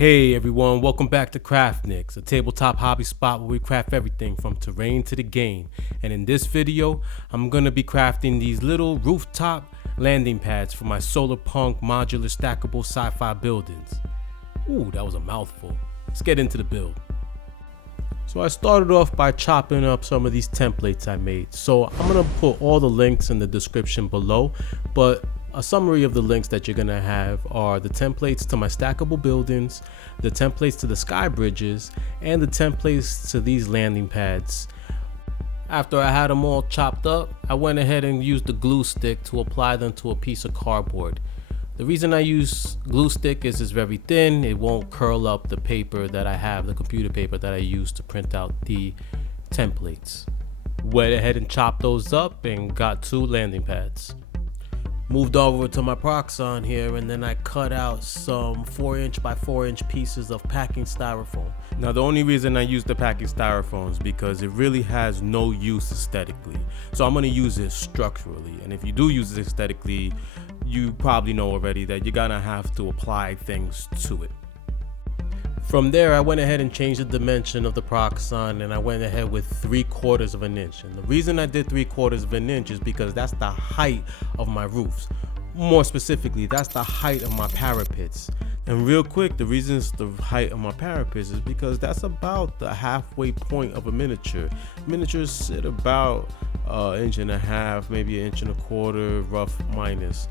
Hey everyone, welcome back to Craftniks, a tabletop hobby spot where we craft everything from terrain to the game. And in this video, I'm going to be crafting these little rooftop landing pads for my solar punk modular stackable sci-fi buildings. Ooh, that was a mouthful. Let's get into the build. So I started off by chopping up some of these templates I made. So I'm going to put all the links in the description below, but a summary of the links that you're gonna have are the templates to my stackable buildings, the templates to the sky bridges, and the templates to these landing pads. After I had them all chopped up, I went ahead and used the glue stick to apply them to a piece of cardboard. The reason I use glue stick is it's very thin, it won't curl up the paper that I have, the computer paper that I use to print out the templates. Went ahead and chopped those up and got 2 landing pads. Moved over to my Proxon here, and then I cut out some 4" by 4" pieces of packing styrofoam. Now the only reason I use the packing styrofoam is because it really has no use aesthetically. So I'm going to use it structurally, and if you do use it aesthetically, you probably know already that you're going to have to apply things to it. From there, I went ahead and changed the dimension of the Proxon, and I went ahead with 3/4 of an inch. And the reason I did 3/4 of an inch is because that's the height of my roofs. More specifically, that's the height of my parapets. And real quick, the reason it's the height of my parapets is because that's about the halfway point of a miniature. Miniatures sit about 1.5 inches, maybe 1.25 inches, rough minus.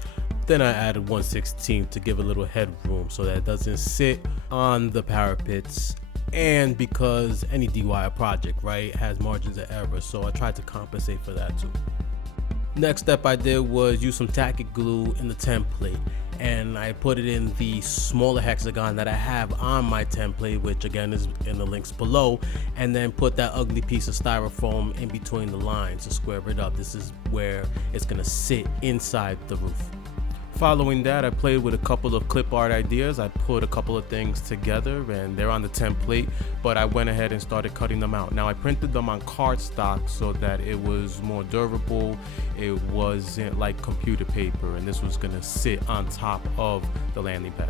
Then I added 1/16 to give a little headroom so that it doesn't sit on the parapets, and because any DIY project, right, has margins of error, so I tried to compensate for that too. Next step I did was use some tacky glue in the template, and I put it in the smaller hexagon that I have on my template, which again is in the links below, and then put that ugly piece of styrofoam in between the lines to square it up. This is where it's gonna sit inside the roof. Following that, I played with a couple of clip art ideas. I put a couple of things together and they're on the template, but I went ahead and started cutting them out. Now I printed them on cardstock so that it was more durable. It wasn't like computer paper, and this was gonna sit on top of the landing pad.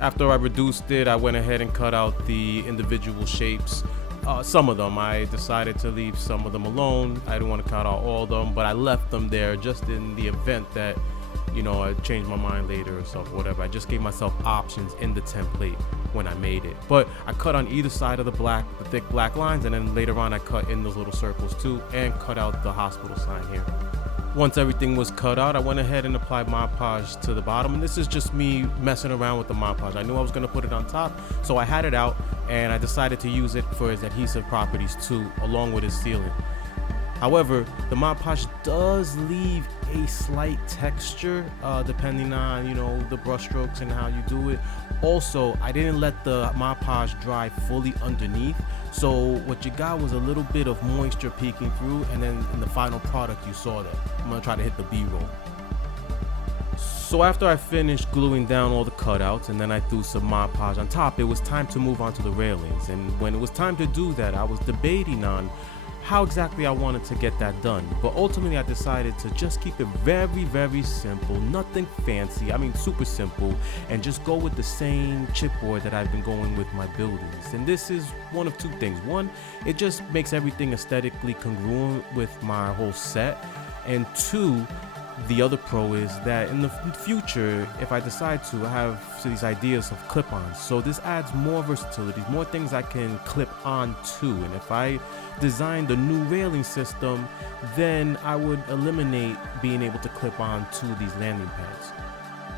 After I reduced it, I went ahead and cut out the individual shapes. Some of them, I decided to leave some of them alone. I didn't want to cut out all of them, but I left them there just in the event that I changed my mind later or something, whatever. I just gave myself options in the template when I made it. But I cut on either side of the thick black lines, and then later on I cut in those little circles too, and cut out the hospital sign here. Once everything was cut out, I went ahead and applied Mod Podge to the bottom, and this is just me messing around with the Mod Podge. I knew I was going to put it on top, so I had it out, and I decided to use it for its adhesive properties too, along with its sealant. However, the Mod Podge does leave a slight texture depending on the brush strokes and how you do it. Also, I didn't let the Mod Podge dry fully underneath, so what you got was a little bit of moisture peeking through, and then in the final product you saw that. I'm gonna try to hit the B-roll. So after I finished gluing down all the cutouts and then I threw some Mod Podge on top, it was time to move on to the railings. And when it was time to do that, I was debating on how exactly I wanted to get that done, but ultimately I decided to just keep it very, very simple, nothing fancy, I mean super simple, and just go with the same chipboard that I've been going with my buildings. And this is one of 2 things. One, it just makes everything aesthetically congruent with my whole set, and 2, the other pro is that in the future, if I decide to have these ideas of clip-ons, so this adds more versatility, more things I can clip on to. And if I designed a new railing system, then I would eliminate being able to clip on to these landing pads.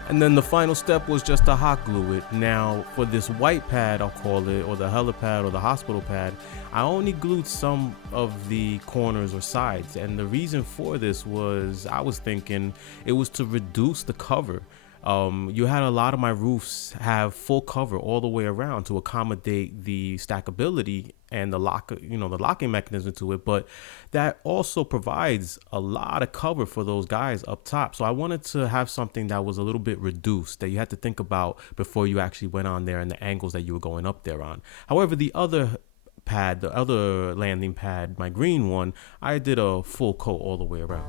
And then the final step was just to hot glue it. Now for this white pad, I'll call it, or the helipad or the hospital pad, I only glued some of the corners or sides. And the reason for this was, I was thinking it was to reduce the cover. You had a lot of my roofs have full cover all the way around to accommodate the stackability and the locking mechanism to it, but that also provides a lot of cover for those guys up top. So I wanted to have something that was a little bit reduced, that you had to think about before you actually went on there and the angles that you were going up there on. However, the other pad, the other landing pad, my green one, I did a full coat all the way around.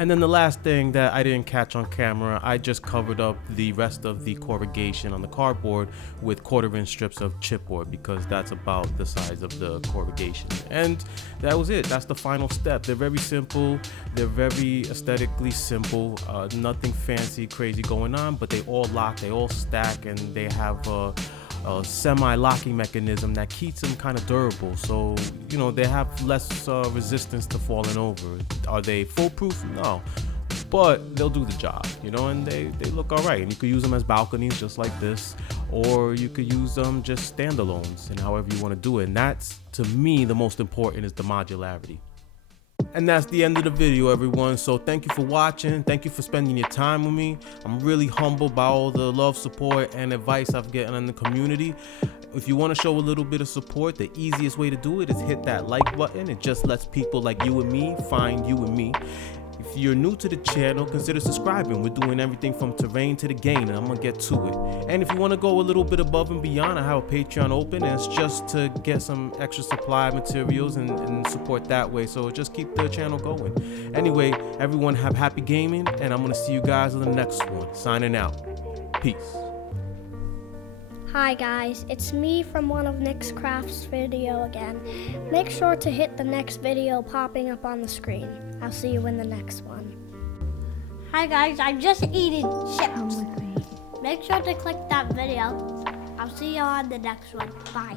And then the last thing that I didn't catch on camera, I just covered up the rest of the corrugation on the cardboard with 1/4" strips of chipboard, because that's about the size of the corrugation. And that was it. That's the final step. They're very simple. They're very aesthetically simple. Nothing fancy, crazy going on, but they all lock, they all stack, and they have a semi-locking mechanism that keeps them kind of durable, so you know they have less resistance to falling over. Are they foolproof? No, but they'll do the job, you know, and they look all right. And you could use them as balconies just like this, or you could use them just standalones, and however you want to do it. And that's, to me, the most important, is the modularity. And that's the end of the video, everyone. So thank you for watching. Thank you for spending your time with me. I'm really humbled by all the love, support, and advice I've gotten in the community. If you want to show a little bit of support, the easiest way to do it is hit that like button. It just lets people like you and me find you and me. If you're new to the channel, consider subscribing. We're doing everything from terrain to the gain, and I'm gonna get to it. And if you want to go a little bit above and beyond, I have a Patreon open, and it's just to get some extra supply materials and support that way. So just keep the channel going. Anyway, everyone have happy gaming, and I'm gonna see you guys in the next one. Signing out. Peace. Hi guys, it's me from one of Nick's Crafts video again. Make sure to hit the next video popping up on the screen. I'll see you in the next one. Hi guys, I'm just eating chips. Make sure to click that video. I'll see you on the next one. Bye.